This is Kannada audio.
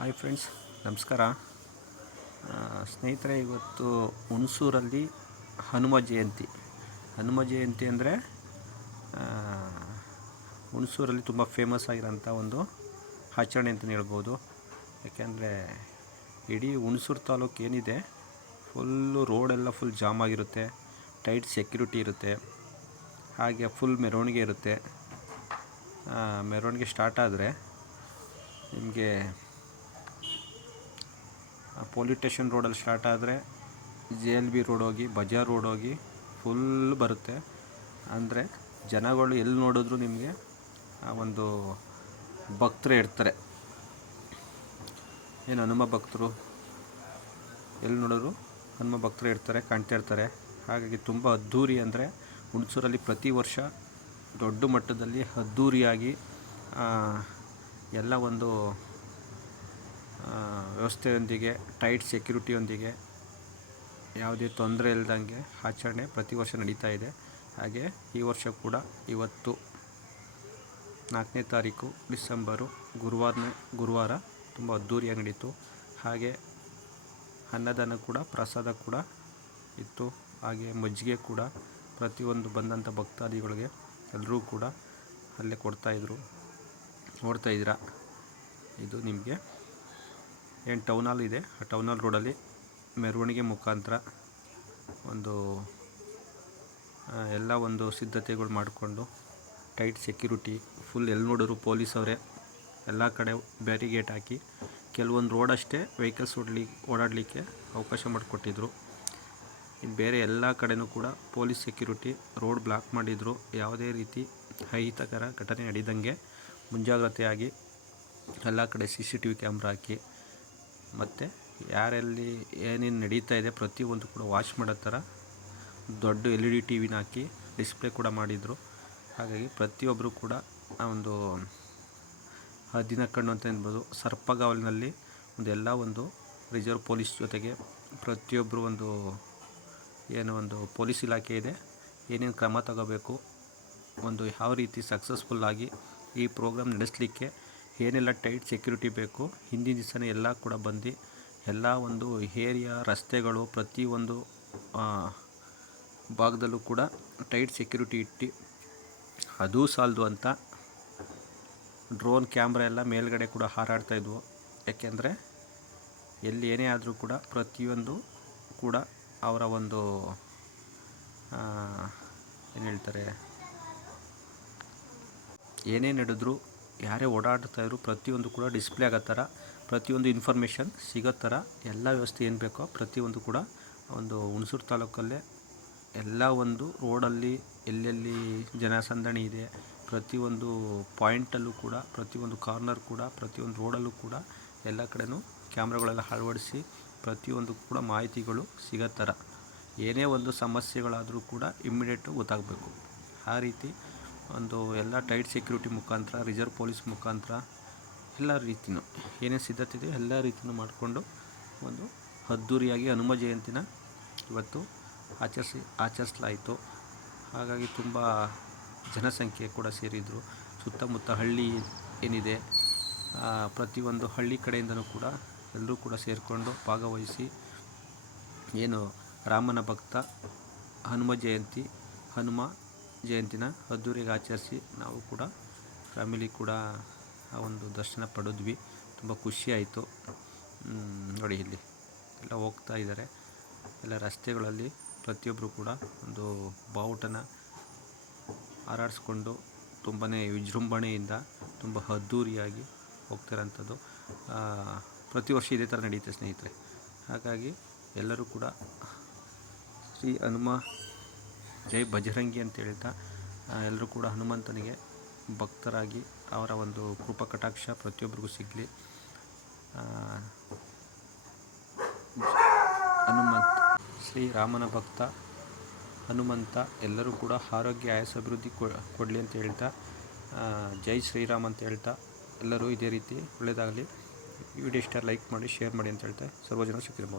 ಹಾಯ್ ಫ್ರೆಂಡ್ಸ್, ನಮಸ್ಕಾರ. ಸ್ನೇಹಿತರೆ, ಇವತ್ತು ಹುಣಸೂರಲ್ಲಿ ಹನುಮ ಜಯಂತಿ. ಹನುಮ ಜಯಂತಿ ಅಂದರೆ ಹುಣಸೂರಲ್ಲಿ ತುಂಬ ಫೇಮಸ್ ಆಗಿರೋಂಥ ಒಂದು ಆಚರಣೆ ಅಂತಲೇ ಹೇಳ್ಬೋದು. ಯಾಕೆಂದರೆ, ಇಡೀ ಹುಣಸೂರು ತಾಲೂಕು ಏನಿದೆ ಫುಲ್ಲು ರೋಡೆಲ್ಲ ಫುಲ್ ಜಾಮ್ ಆಗಿರುತ್ತೆ ಟೈಟ್ ಸೆಕ್ಯೂರಿಟಿ ಇರುತ್ತೆ, ಹಾಗೆ ಫುಲ್ ಮೆರವಣಿಗೆ ಇರುತ್ತೆ. ಮೆರವಣಿಗೆ ಸ್ಟಾರ್ಟ್ ಆದರೆ ನಿಮಗೆ ಪೊಲೀಸ್ ಸ್ಟೇಷನ್ ರೋಡಲ್ಲಿ ಸ್ಟಾರ್ಟ್ ಆದರೆ ಜೆ ಎಲ್ ಬಿ ರೋಡ್ ಹೋಗಿ ಬಜಾರ್ ರೋಡ್ ಹೋಗಿ ಫುಲ್ ಬರುತ್ತೆ. ಅಂದರೆ ಜನಗಳು ಎಲ್ಲಿ ನೋಡಿದ್ರು ನಿಮಗೆ ಆ ಒಂದು ಭಕ್ತರು ಇರ್ತಾರೆ. ಏನು ಹನುಮ ಭಕ್ತರು? ಎಲ್ಲಿ ನೋಡಿದ್ರು ಹನುಮ ಭಕ್ತರು ಇರ್ತಾರೆ, ಕಾಣ್ತಾ ಇರ್ತಾರೆ. ಹಾಗಾಗಿ ತುಂಬ ಅದ್ಧೂರಿ ಅಂದರೆ ಹುಣಸೂರಲ್ಲಿ ಪ್ರತಿ ವರ್ಷ ದೊಡ್ಡ ಮಟ್ಟದಲ್ಲಿ ಅದ್ಧೂರಿಯಾಗಿ ಎಲ್ಲ ಒಂದು ವ್ಯವಸ್ಥೆಯೊಂದಿಗೆ ಟೈಟ್ ಸೆಕ್ಯೂರಿಟಿಯೊಂದಿಗೆ ಯಾವುದೇ ತೊಂದರೆ ಇಲ್ಲದಂಗೆ ಆಚರಣೆ ಪ್ರತಿ ವರ್ಷ ನಡೀತಾ ಇದೆ. ಹಾಗೆ ಈ ವರ್ಷ ಕೂಡ ಇವತ್ತು ನಾಲ್ಕನೇ ತಾರೀಕು ಡಿಸೆಂಬರು, ಗುರುವಾರನೇ, ಗುರುವಾರ ತುಂಬ ಅದ್ಧೂರಿಯಾಗಿ ನಡೀತು. ಹಾಗೆ ಅನ್ನದಾನ ಕೂಡ, ಪ್ರಸಾದ ಕೂಡ ಇತ್ತು. ಹಾಗೆ ಮಜ್ಜಿಗೆ ಕೂಡ ಪ್ರತಿಯೊಂದು ಬಂದಂಥ ಭಕ್ತಾದಿಗಳಿಗೆ ಎಲ್ಲರೂ ಕೂಡ ಅಲ್ಲೇ ಕೊಡ್ತಾಯಿದ್ರು ನೋಡ್ತಾ ಇದ್ದೀರಾ? ಇದು ನಿಮಗೆ ಏನು ಟೌನ್ ಹಾಲ್ ಇದೆ. ಆ ಟೌನ್ ಹಾಲ್ ರೋಡಲ್ಲಿ ಮೆರವಣಿಗೆ ಮುಖಾಂತರ ಒಂದು ಎಲ್ಲ ಒಂದು ಸಿದ್ಧತೆಗಳು ಮಾಡಿಕೊಂಡು ಟೈಟ್ ಸೆಕ್ಯೂರಿಟಿ ಫುಲ್ ಎಲ್ಲಿ ನೋಡಿದ್ರು ಪೊಲೀಸ್ ಅವರೇ ಎಲ್ಲ ಕಡೆ ಬ್ಯಾರಿಗೇಟ್ ಹಾಕಿ ಕೆಲವೊಂದು ರೋಡ್ ಅಷ್ಟೇ ವೆಹಿಕಲ್ಸ್ ಓಡಲಿ, ಓಡಾಡಲಿಕ್ಕೆ ಅವಕಾಶ ಮಾಡಿಕೊಟ್ಟಿದ್ರು. ಇನ್ನು ಬೇರೆ ಎಲ್ಲ ಕಡೆನೂ ಕೂಡ ಪೊಲೀಸ್ ಸೆಕ್ಯೂರಿಟಿ ರೋಡ್ ಬ್ಲಾಕ್ ಮಾಡಿದ್ರು. ಯಾವುದೇ ರೀತಿ ಅಹಿತಕರ ಘಟನೆ ನಡೆದಂಗೆ ಮುಂಜಾಗ್ರತೆಯಾಗಿ ಎಲ್ಲ ಕಡೆ C C T V camera ಹಾಕಿ ಮತ್ತು ಯಾರೆಲ್ಲಿ ಏನೇನು ನಡೀತಾ ಇದೆ ಪ್ರತಿಯೊಂದು ಕೂಡ ವಾಚ್ ಮಾಡೋ ಥರ ದೊಡ್ಡ ಎಲ್ ಇ ಡಿ ಟಿ ವಿನ ಹಾಕಿ ಡಿಸ್ಪ್ಲೇ ಕೂಡ ಮಾಡಿದರು. ಹಾಗಾಗಿ ಪ್ರತಿಯೊಬ್ಬರು ಕೂಡ ಆ ಒಂದು ಹದ್ದಿನ ಕಣ್ಣು ಅಂತ ಅನ್ಬೋದು ಸರ್ಪಗಾವಲಿನಲ್ಲಿ ಒಂದು ಎಲ್ಲ ಒಂದು ರಿಸರ್ವ್ ಪೊಲೀಸ್ ಜೊತೆಗೆ ಪ್ರತಿಯೊಬ್ಬರು ಒಂದು ಏನು ಒಂದು ಪೊಲೀಸ್ ಇಲಾಖೆ ಇದೆ, ಏನೇನು ಕ್ರಮ ತಗೋಬೇಕು, ಒಂದು ಯಾವ ರೀತಿ ಸಕ್ಸಸ್ಫುಲ್ಲಾಗಿ ಈ ಪ್ರೋಗ್ರಾಮ್ ನಡೆಸಲಿಕ್ಕೆ ಏನೆಲ್ಲ ಟೈಟ್ ಸೆಕ್ಯೂರಿಟಿ ಬೇಕು, ಹಿಂದಿನ ದಿವಸನೇ ಎಲ್ಲ ಕೂಡ ಬಂದು ಎಲ್ಲ ಒಂದು ಏರಿಯಾ, ರಸ್ತೆಗಳು ಪ್ರತಿಯೊಂದು ಭಾಗದಲ್ಲೂ ಕೂಡ ಟೈಟ್ ಸೆಕ್ಯೂರಿಟಿ ಇಟ್ಟು ಅದೂ ಸಾಲದು ಅಂತ ಡ್ರೋನ್ ಕ್ಯಾಮ್ರಾ ಎಲ್ಲ ಮೇಲ್ಗಡೆ ಕೂಡ ಹಾರಾಡ್ತಾ ಇದ್ವು. ಯಾಕೆಂದರೆ ಎಲ್ಲಿ ಏನೇ ಆದರೂ ಕೂಡ ಪ್ರತಿಯೊಂದು ಕೂಡ ಅವರ ಒಂದು ಏನು ಹೇಳ್ತಾರೆ? ಏನೇ ನಡೆದ್ರು ಯಾರೇ ಓಡಾಡ್ತಾ ಇದ್ರು ಪ್ರತಿಯೊಂದು ಕೂಡ ಡಿಸ್ಪ್ಲೇ ಆಗೋ ಥರ, ಪ್ರತಿಯೊಂದು ಇನ್ಫಾರ್ಮೇಷನ್ ಸಿಗೋ ಥರ ಎಲ್ಲ ವ್ಯವಸ್ಥೆ ಏನು ಬೇಕೋ ಪ್ರತಿಯೊಂದು ಕೂಡ ಒಂದು ಹುಣಸೂರು ತಾಲೂಕಲ್ಲೇ ಎಲ್ಲ ಒಂದು ರೋಡಲ್ಲಿ ಎಲ್ಲೆಲ್ಲಿ ಜನಸಂದಣಿ ಇದೆ, ಪ್ರತಿಯೊಂದು ಪಾಯಿಂಟಲ್ಲೂ ಕೂಡ, ಪ್ರತಿಯೊಂದು ಕಾರ್ನರ್ ಕೂಡ, ಪ್ರತಿಯೊಂದು ರೋಡಲ್ಲೂ ಕೂಡ ಎಲ್ಲ ಕಡೆಯೂ ಕ್ಯಾಮ್ರಾಗಳೆಲ್ಲ ಅಳವಡಿಸಿ ಪ್ರತಿಯೊಂದು ಕೂಡ ಮಾಹಿತಿಗಳು ಸಿಗೋ ಥರ. ಏನೇ ಒಂದು ಸಮಸ್ಯೆಗಳಾದರೂ ಕೂಡ ಇಮ್ಮಿಡಿಯೇಟು ಗೊತ್ತಾಗಬೇಕು. ಆ ರೀತಿ ಒಂದು ಎಲ್ಲ ಟೈಟ್ ಸೆಕ್ಯೂರಿಟಿ ಮುಖಾಂತರ ರಿಸರ್ವ್ ಪೊಲೀಸ್ ಮುಖಾಂತರ, ಎಲ್ಲ ರೀತಿಯೂ ಏನೇ ಸಿದ್ಧತೆ ಇದೆಯೋ ಎಲ್ಲ ರೀತಿಯೂ ಮಾಡಿಕೊಂಡು ಒಂದು ಅದ್ಧೂರಿಯಾಗಿ ಹನುಮ ಜಯಂತಿನ ಇವತ್ತು ಆಚರಿಸಿ, ಆಚರಿಸಲಾಯಿತು. ಹಾಗಾಗಿ ತುಂಬ ಜನಸಂಖ್ಯೆ ಕೂಡ ಸೇರಿದರು. ಸುತ್ತಮುತ್ತ ಹಳ್ಳಿ ಏನಿದೆ ಪ್ರತಿಯೊಂದು ಹಳ್ಳಿ ಕಡೆಯಿಂದನೂ ಕೂಡ ಎಲ್ಲರೂ ಕೂಡ ಸೇರಿಕೊಂಡು ಭಾಗವಹಿಸಿ ಏನು ರಾಮನ ಭಕ್ತ, ಹನುಮ ಜಯಂತಿ, ಹನುಮ ಜಯಂತಿನ ಅದ್ದೂರಿಗೆ ಆಚರಿಸಿ ನಾವು ಕೂಡ ಫ್ಯಾಮಿಲಿ ಕೂಡ ಆ ಒಂದು ದರ್ಶನ ಪಡೆದ್ವಿ. ತುಂಬ ಖುಷಿಯಾಯಿತು ನೋಡಿ ಇಲ್ಲಿ ಎಲ್ಲ ಹೋಗ್ತಾ ಇದ್ದಾರೆ. ಎಲ್ಲ ರಸ್ತೆಗಳಲ್ಲಿ ಪ್ರತಿಯೊಬ್ಬರು ಕೂಡ ಒಂದು ಬಾವುಟನ ಹಾರಾಡಿಸ್ಕೊಂಡು ತುಂಬಾ ವಿಜೃಂಭಣೆಯಿಂದ ತುಂಬ ಅದ್ದೂರಿಯಾಗಿ ಹೋಗ್ತಿರೋಂಥದ್ದು. ಪ್ರತಿ ವರ್ಷ ಇದೇ ಥರ ನಡೆಯುತ್ತೆ ಸ್ನೇಹಿತರೆ. ಹಾಗಾಗಿ ಎಲ್ಲರೂ ಕೂಡ ಶ್ರೀ ಹನುಮ ಜೈ ಬಜರಂಗಿ ಅಂತ ಹೇಳ್ತಾ ಎಲ್ಲರೂ ಕೂಡ ಹನುಮಂತನಿಗೆ ಭಕ್ತರಾಗಿ ಅವರ ಒಂದು ಕೃಪಾ ಕಟಾಕ್ಷ ಪ್ರತಿಯೊಬ್ಬರಿಗೂ ಸಿಗಲಿ. ಹನುಮಂತ ಶ್ರೀರಾಮನ ಭಕ್ತ ಹನುಮಂತ ಎಲ್ಲರೂ ಕೂಡ ಆರೋಗ್ಯ ಆಯಸ್ ಅಭಿವೃದ್ಧಿ ಕೊಡಲಿ ಅಂತ ಹೇಳ್ತಾ ಜೈ ಶ್ರೀರಾಮ್ ಅಂತ ಹೇಳ್ತಾ, ಎಲ್ಲರೂ ಇದೇ ರೀತಿ ಒಳ್ಳೆಯದಾಗಲಿ ವಿಡಿಯೋ ಇಷ್ಟ ಲೈಕ್ ಮಾಡಿ, ಶೇರ್ ಮಾಡಿ ಅಂತ ಹೇಳ್ತಾ, ಸರ್ವಜನ ಸುಖಿರಬಹುದು